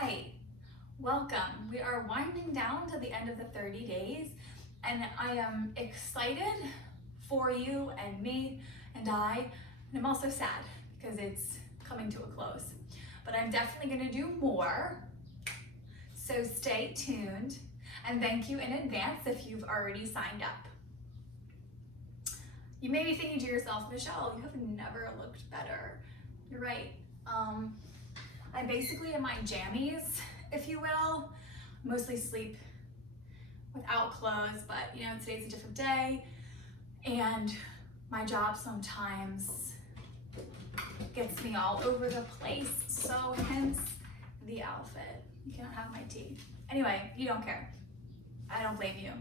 right, welcome. We are winding down to the end of the 30 days, and I am excited for you and me and I'm also sad because it's coming to a close. But I'm definitely gonna do more, so stay tuned, and thank you in advance if you've already signed up. You may be thinking to yourself, Michelle, you have never looked better. You're right. I basically in my jammies, if you will, mostly sleep without clothes, but you know, today's a different day, and my job sometimes gets me all over the place, so hence the outfit. You cannot have my tea. Anyway, you don't care. I don't blame you.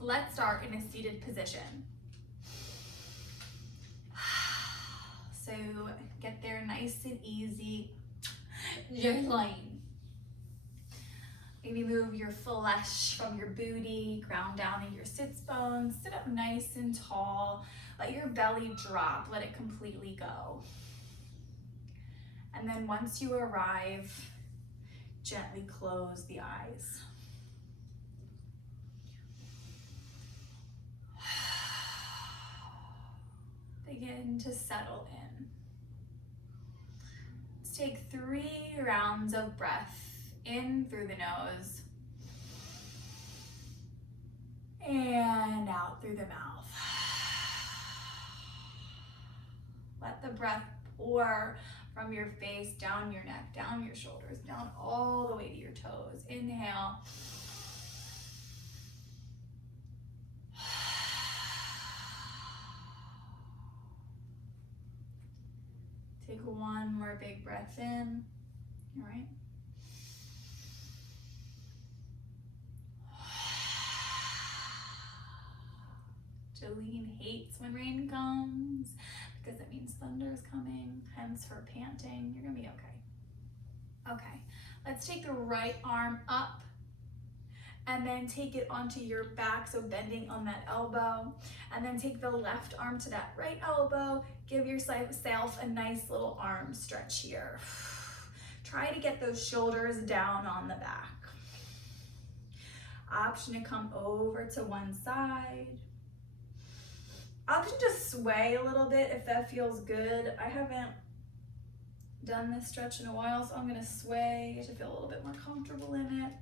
Let's start in a seated position. So get there nice and easy, just lying. Maybe move your flesh from your booty, ground down in your sits bones, sit up nice and tall, let your belly drop, let it completely go. And then once you arrive, gently close the eyes. Begin to settle in. Let's take 3 rounds of breath in through the nose and out through the mouth. Let the breath pour from your face, down your neck, down your shoulders, down all the way to your toes. Inhale. Take one more big breath in. All right. Jolene hates when rain comes because it means thunder is coming, hence her panting. You're gonna be okay. Okay, let's take the right arm up and then take it onto your back, so bending on that elbow, and then take the left arm to that right elbow. Give yourself a nice little arm stretch here. Try to get those shoulders down on the back. Option to come over to one side. Option to sway a little bit if that feels good. I haven't done this stretch in a while, so I'm gonna sway to feel a little bit more comfortable in it.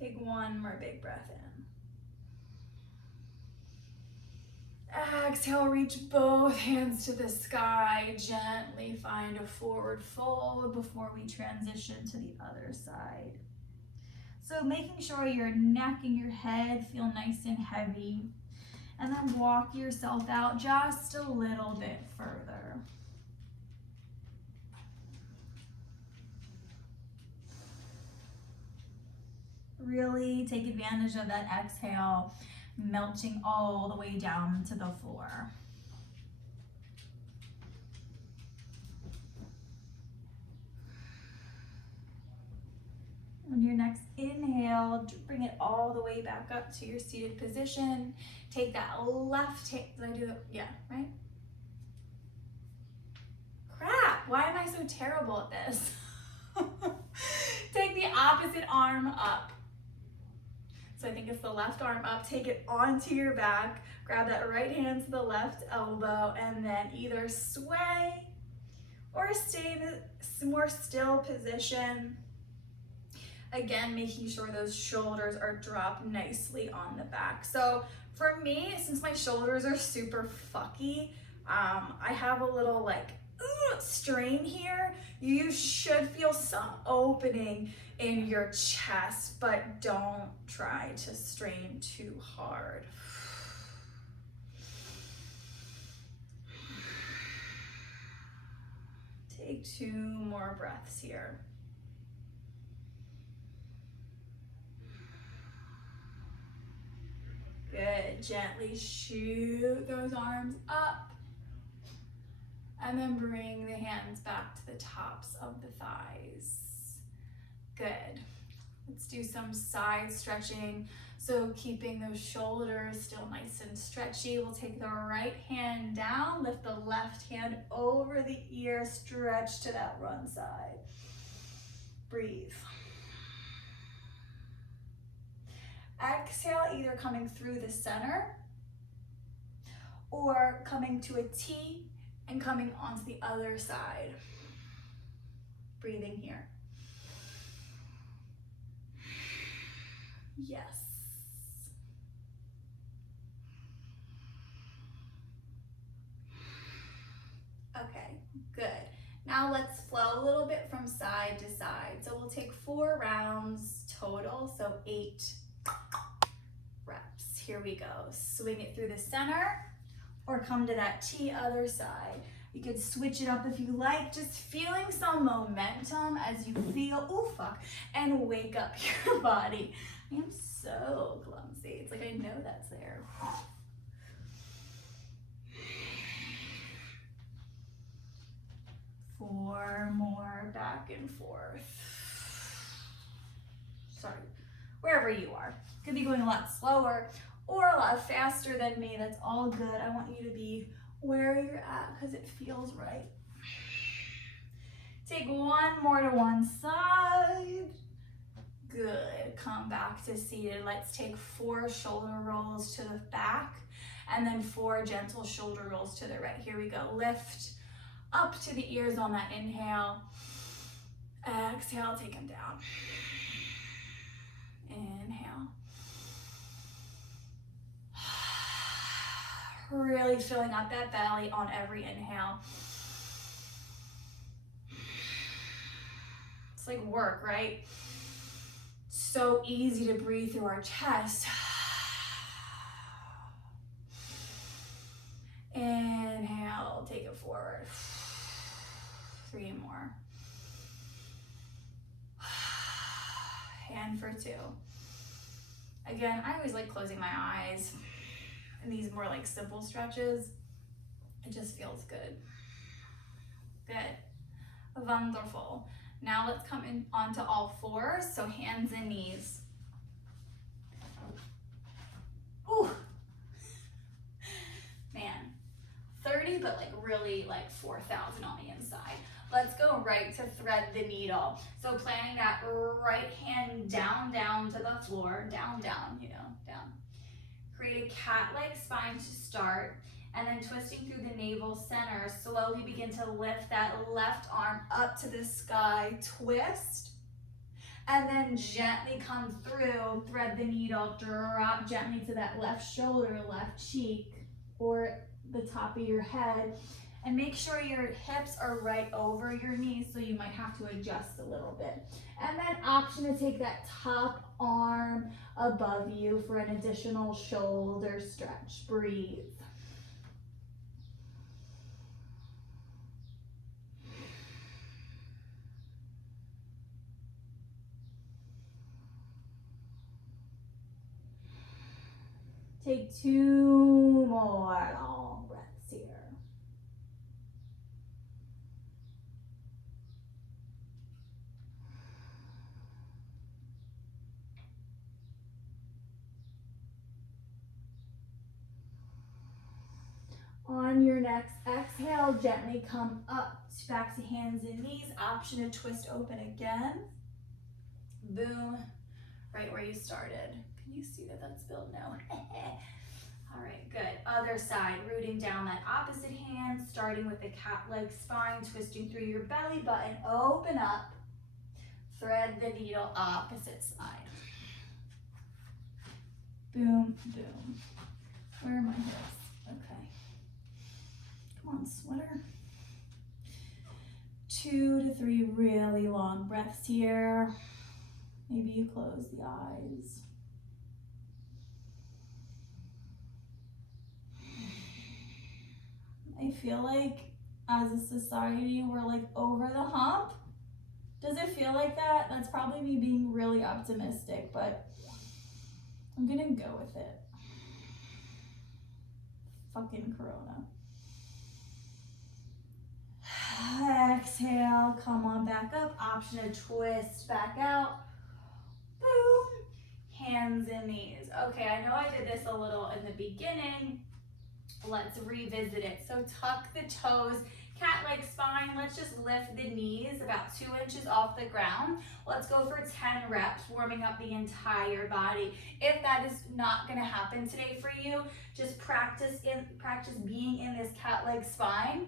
Take one more big breath in. Exhale, reach both hands to the sky. Gently find a forward fold before we transition to the other side. So making sure your neck and your head feel nice and heavy. And then walk yourself out just a little bit further. Really take advantage of that exhale, melting all the way down to the floor. On your next inhale, bring it all the way back up to your seated position. Take that left hand, did I do that? Yeah, right? Crap, why am I so terrible at this? Take the opposite arm up. So I think it's the left arm up, take it onto your back, grab that right hand to the left elbow, and then either sway or stay in a more still position. Again, making sure those shoulders are dropped nicely on the back. So for me, since my shoulders are super fucky, I have a little like strain here. You should feel some opening in your chest, but don't try to strain too hard. Take 2 more breaths here. Good, gently shoot those arms up, and then bring the hands back to the tops of the thighs. Good. Let's do some side stretching. So keeping those shoulders still nice and stretchy. We'll take the right hand down, lift the left hand over the ear, stretch to that run side. Breathe. Exhale, either coming through the center or coming to a T and coming onto the other side. Breathing here. Yes. Okay, good. Now let's flow a little bit from side to side. So we'll take 4 rounds total, so 8 reps. Here we go. Swing it through the center or come to that T other side. You could switch it up if you like, just feeling some momentum as you feel, oh fuck, and wake up your body. I am so clumsy. It's like I know that's there. 4 more, back and forth. Sorry, wherever you are. Could be going a lot slower or a lot faster than me. That's all good. I want you to be where you're at because it feels right. Take 1 more to one side. Good. Come back to seated. Let's take 4 shoulder rolls to the back and then 4 gentle shoulder rolls to the right. Here we go. Lift up to the ears on that inhale. Exhale, take them down. Inhale. Really filling up that belly on every inhale. It's like work, right? So easy to breathe through our chest. Inhale, take it forward. 3 more. And for 2. Again, I always like closing my eyes. And these more like simple stretches, it just feels good. Good. Wonderful. Now let's come in onto all 4s, so hands and knees. Ooh. Man, 30, but like really like 4,000 on the inside. Let's go right to thread the needle. So planting that right hand down, down to the floor, down, down, you know, down. Create a cat-like spine to start, and then twisting through the navel center, slowly begin to lift that left arm up to the sky, twist, and then gently come through, thread the needle, drop gently to that left shoulder, left cheek, or the top of your head, and make sure your hips are right over your knees, so you might have to adjust a little bit. And then option to take that top arm above you for an additional shoulder stretch. Breathe. Take 2 more long breaths here. On your next exhale, gently come up, back to hands and knees. Option to twist open again. Boom, right where you started. Can you see that that's spilled? No. All right, good. Other side, rooting down that opposite hand, starting with the cat-like spine, twisting through your belly button, open up, thread the needle, opposite side. Boom, boom. Where are my hips? Okay. Come on, sweater. 2 to 3 really long breaths here. Maybe you close the eyes. I feel like as a society, we're like over the hump. Does it feel like that? That's probably me being really optimistic, but I'm gonna go with it. Fucking Corona. Exhale, come on back up. Option to twist back out. Boom. hands and knees. Okay, I know I did this a little in the beginning. Let's revisit it. So tuck the toes, cat-like spine. Let's just lift the knees about 2 inches off the ground. Let's go for 10 reps, warming up the entire body. If that is not gonna happen today for you, just practice being in this cat-like spine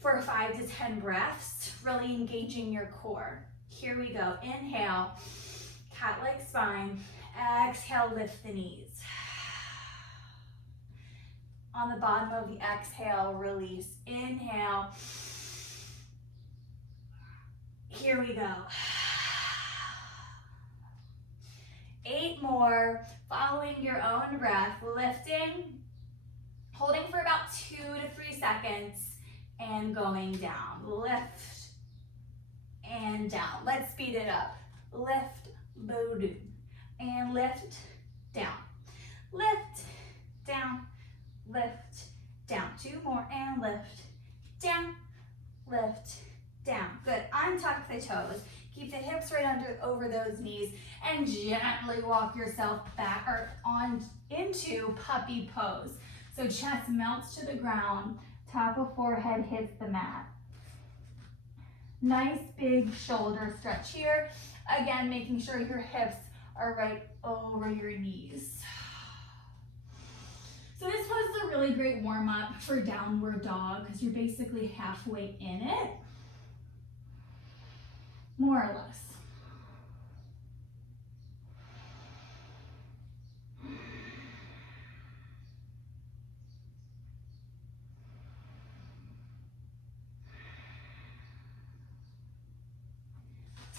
for 5 to 10 breaths, really engaging your core. Here we go. Inhale, cat-like spine. Exhale, lift the knees. On the bottom of the exhale, release. Inhale. Here we go. 8 more, following your own breath, lifting, holding for about 2 to 3 seconds, and going down. Lift and down. Let's speed it up. Lift, bodu, and lift, down. Lift, down, lift, down. 2 more, and lift, down, lift, down. Good. Untuck the toes. Keep the hips right over those knees, and gently walk yourself back or on into puppy pose. So chest melts to the ground, top of forehead hits the mat. Nice big shoulder stretch here. Again, making sure your hips are right over your knees. So this was a really great warm up for downward dog because you're basically halfway in it, more or less.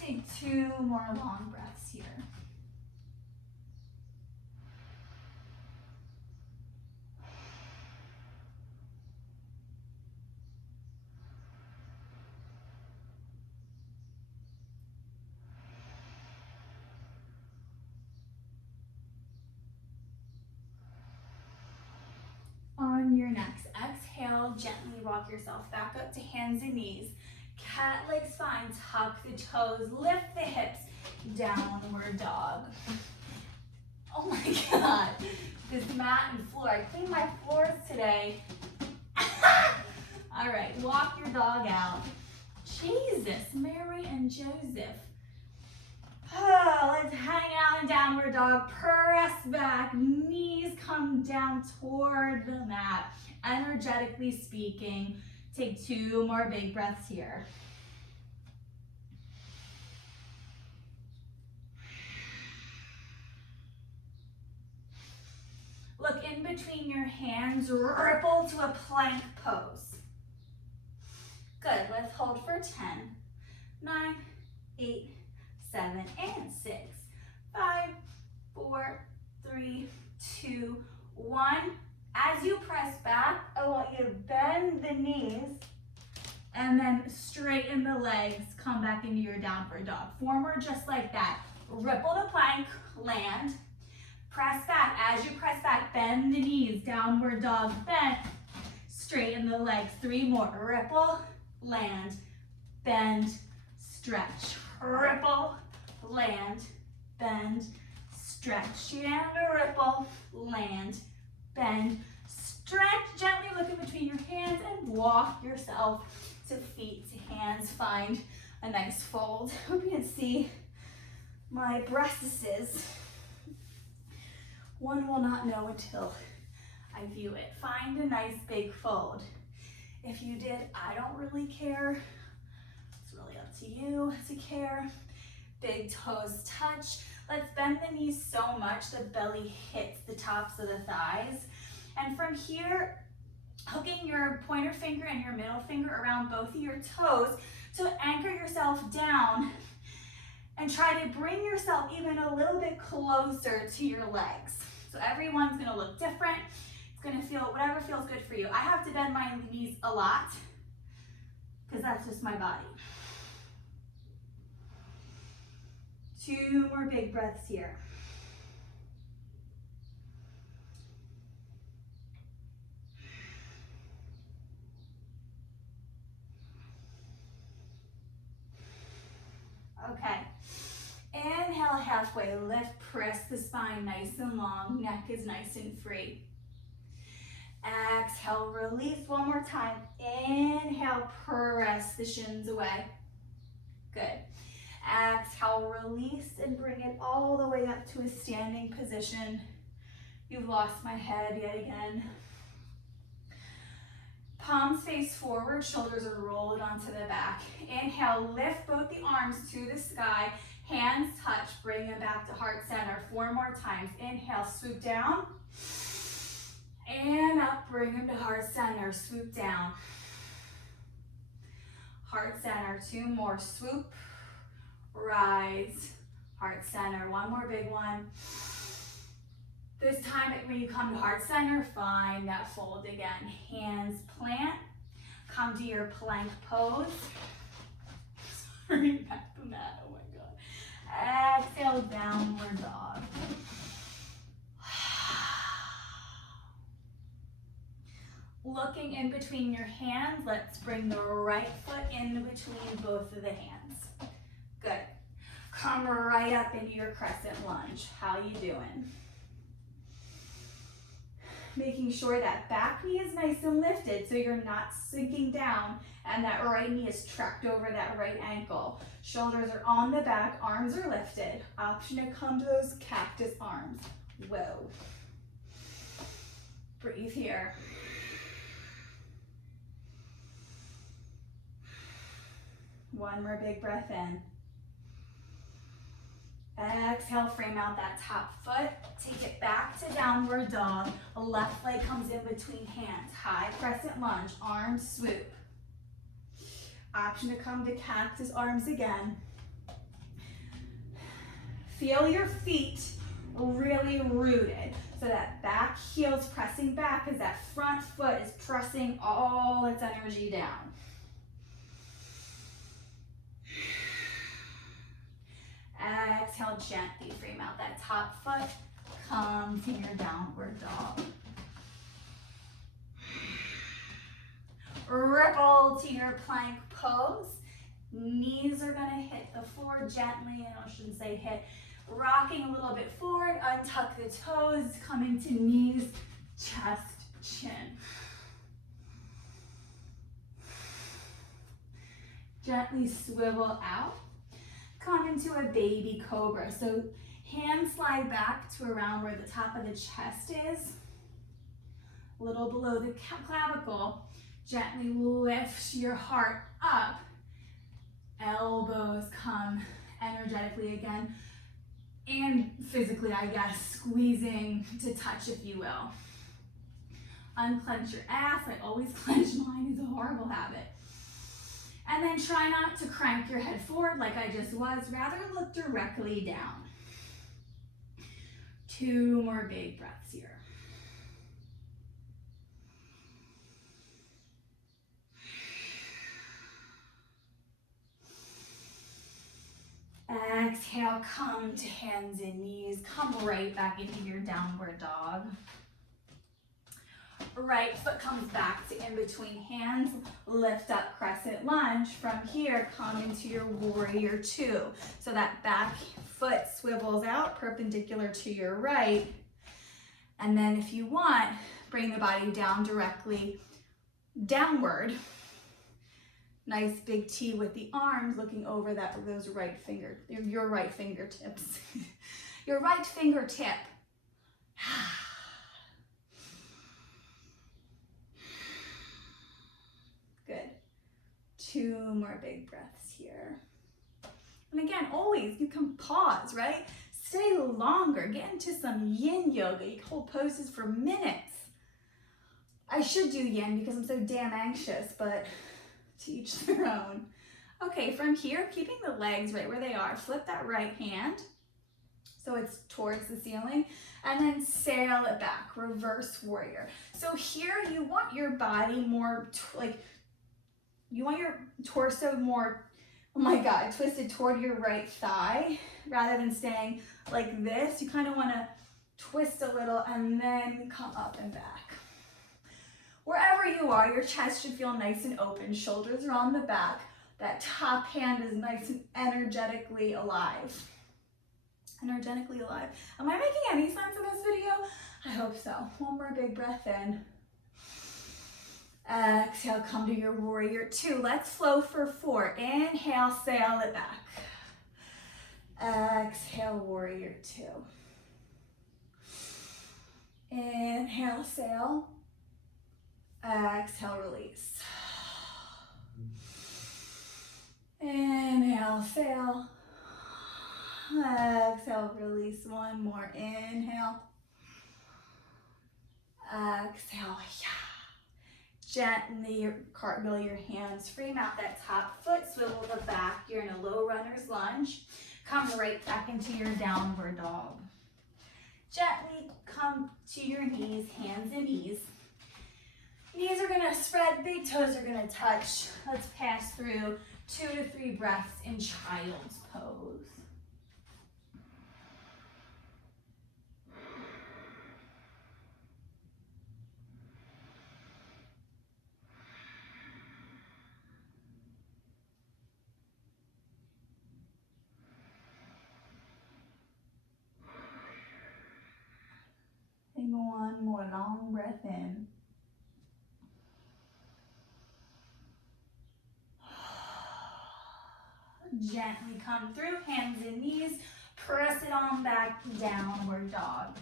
Take 2 more long breaths here. On your next exhale, gently walk yourself back up to hands and knees. Cat-like spine, tuck the toes, lift the hips, downward dog. Oh my God, this mat and floor. I cleaned my floors today. All right, walk your dog out. Jesus, Mary and Joseph. Oh, let's hang out in downward dog. Press back, knees come down toward the mat. Energetically speaking, take 2 more big breaths here. Look in between your hands, ripple to a plank pose. Good, let's hold for 10, 9, 8, 7, and 6, 5, 4, 3, 2, 1. As you press back, I want you to bend the knees and then straighten the legs, come back into your downward dog. Forward just like that. Ripple to plank, land, press back. As you press back, bend the knees, downward dog, bend, straighten the legs. 3 more, ripple, land, bend, stretch. Ripple, land, bend, stretch. And a ripple, land, bend, stretch. Gently look in between your hands and walk yourself to feet to hands. Find a nice fold. Hope you can see my breasts. One will not know until I view it. Find a nice big fold. If you did, I don't really care. It's really up to you to care. Big toes touch. Let's bend the knees so much the belly hits the tops of the thighs. And from here, hooking your pointer finger and your middle finger around both of your toes to anchor yourself down and try to bring yourself even a little bit closer to your legs. So everyone's gonna look different. It's gonna feel whatever feels good for you. I have to bend my knees a lot because that's just my body. 2 more big breaths here. Okay. Inhale, halfway. Lift, press the spine nice and long. Neck is nice and free. Exhale, release one more time. Inhale, press the shins away. Good. Exhale, release and bring it all the way up to a standing position. You've lost my head yet again. Palms face forward, shoulders are rolled onto the back. Inhale, lift both the arms to the sky. Hands touch, bring them back to heart center. 4 more times. Inhale, swoop down. And up, bring them to heart center. Swoop down. Heart center, 2 more. Swoop, rise, heart center. 1 more big one. This time when you come to heart center, find that fold again. Hands plant, come to your plank pose. Sorry, back to that, oh my God. Exhale, downward dog. Looking in between your hands, let's bring the right foot in between both of the hands. Good. Come right up into your crescent lunge. How you doing? Making sure that back knee is nice and lifted so you're not sinking down and that right knee is tracked over that right ankle. Shoulders are on the back, arms are lifted. Option to come to those cactus arms. Whoa. Breathe here. One more big breath in. Exhale, frame out that top foot. Take it back to downward dog. Left leg comes in between hands. High crescent lunge, arms swoop. Option to come to cactus arms again. Feel your feet really rooted. So that back heel's pressing back as that front foot is pressing all its energy down. Exhale, gently frame out that top foot. Come to your downward dog. Ripple to your plank pose. Knees are gonna hit the floor gently, and I shouldn't say hit. Rocking a little bit forward, untuck the toes, come into knees, chest, chin. Gently swivel out. Come into a baby cobra. So hands slide back to around where the top of the chest is, a little below the clavicle. Gently lift your heart up. Elbows come energetically again, and physically, I guess, squeezing to touch, if you will. Unclench your ass. I always clench mine, is a horrible habit. And then try not to crank your head forward like I just was, rather look directly down. 2 more big breaths here. Exhale, come to hands and knees. Come right back into your downward dog. Right foot comes back to in between hands. Lift up crescent lunge. From here, come into your warrior 2. So that back foot swivels out perpendicular to your right. And then if you want, bring the body down directly downward. Nice big T with the arms looking over those right finger, your right fingertips. Your right fingertip. Good. 2 more big breaths here. And again, always, you can pause, right? Stay longer, get into some yin yoga. You can hold poses for minutes. I should do yin because I'm so damn anxious, but to each their own. Okay, from here, keeping the legs right where they are, flip that right hand so it's towards the ceiling, and then sail it back, reverse warrior. So here you want your body more, you want your torso more, oh my God, twisted toward your right thigh rather than staying like this. You kind of want to twist a little and then come up and back. Wherever you are, your chest should feel nice and open. Shoulders are on the back. That top hand is nice and energetically alive. energetically alive. Am I making any sense in this video? I hope so. One more big breath in. Exhale, come to your warrior two. Let's flow for 4. Inhale, sail it back. Exhale, warrior two. Inhale, sail. Exhale, release. Inhale, sail. Exhale, release. One more. Inhale. Exhale. Yeah. Gently cartwheel your hands. Frame out that top foot. Swivel the back. You're in a low runner's lunge. Come right back into your downward dog. Gently come to your knees, hands and knees. Knees are gonna spread, big toes are gonna touch. Let's pass through 2 to 3 breaths in child's pose. Take one more long breath in. Gently come through, hands and knees. Press it on back, downward dog.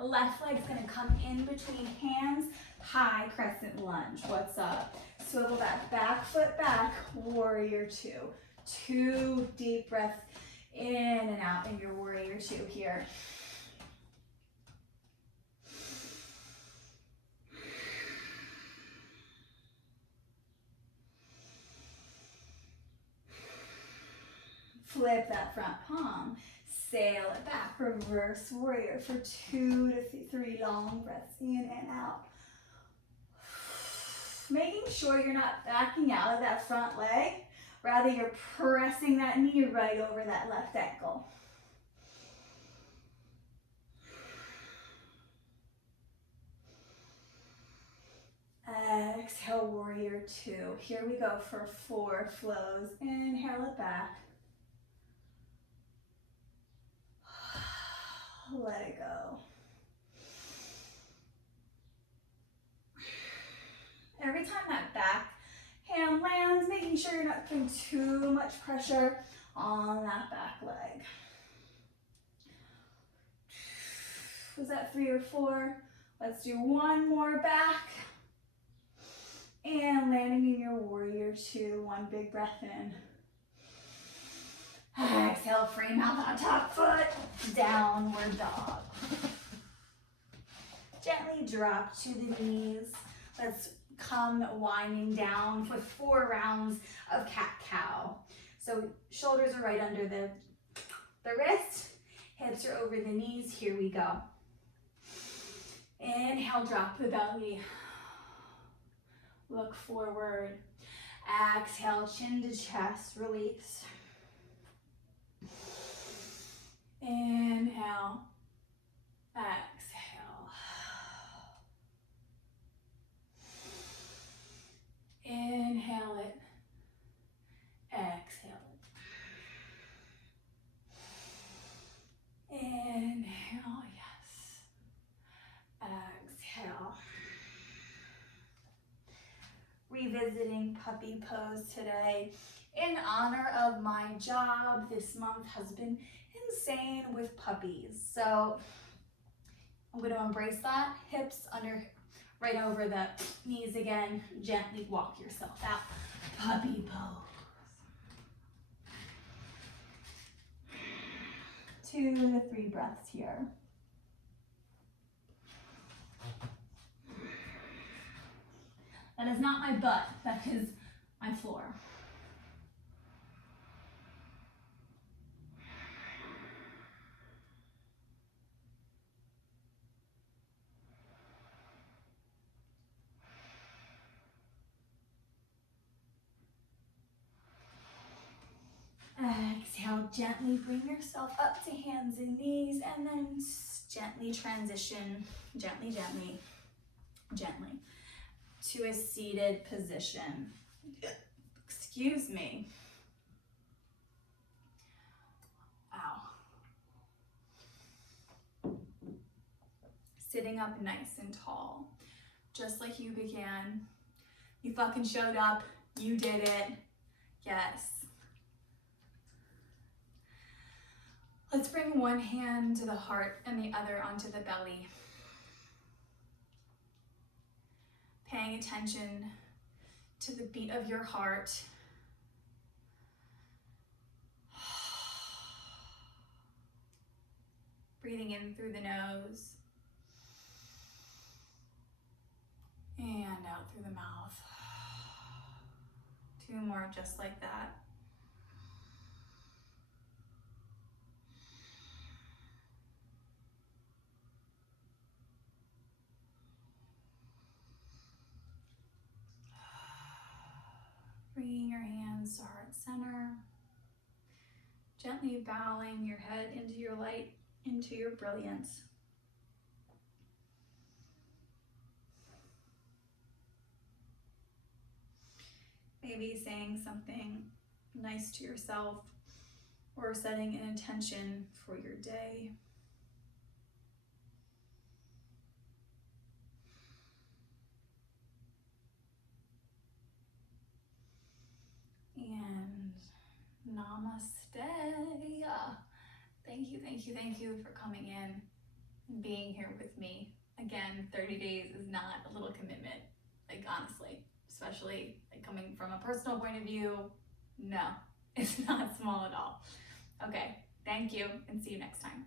Left leg's gonna come in between hands, high crescent lunge. What's up? Swivel that back foot back, warrior two. 2 deep breaths in and out in your warrior two here. Flip that front palm, sail it back, reverse warrior for 2 to 3 long breaths in and out. Making sure you're not backing out of that front leg, rather you're pressing that knee right over that left ankle. Exhale, warrior two. Here we go for 4 flows. Inhale it back. Let it go. Every time that back hand lands, making sure you're not putting too much pressure on that back leg. Was that 3 or 4? Let's do 1 more back. And landing in your warrior two. 1 big breath in. Exhale, frame out that top foot, downward dog. Gently drop to the knees. Let's come winding down with 4 rounds of cat-cow. So shoulders are right under the wrist, hips are over the knees. Here we go. Inhale, drop the belly. Look forward. Exhale, chin to chest, release. Inhale, exhale. Inhale it, exhale it. Inhale, yes. Exhale. Revisiting puppy pose today. In honor of my job, this month has been insane with puppies. So I'm going to embrace that. Hips under, right over the knees again. Gently walk yourself out. Puppy pose. 2 to 3 breaths here. That is not my butt, that is my floor. Exhale, gently bring yourself up to hands and knees, and then gently transition, gently, to a seated position. Excuse me. Ow. sitting up nice and tall, just like you began. You fucking showed up, you did it, yes. Let's bring one hand to the heart and the other onto the belly. Paying attention to the beat of your heart. Breathing in through the nose and out through the mouth. 2 more just like that. Bringing your hands to heart center. Gently bowing your head into your light, into your brilliance. Maybe saying something nice to yourself or setting an intention for your day. And namaste. Thank you for coming in and being here with me. Again, 30 days is not a little commitment, like honestly, especially like coming from a personal point of view. No, it's not small at all. Okay, thank you and see you next time.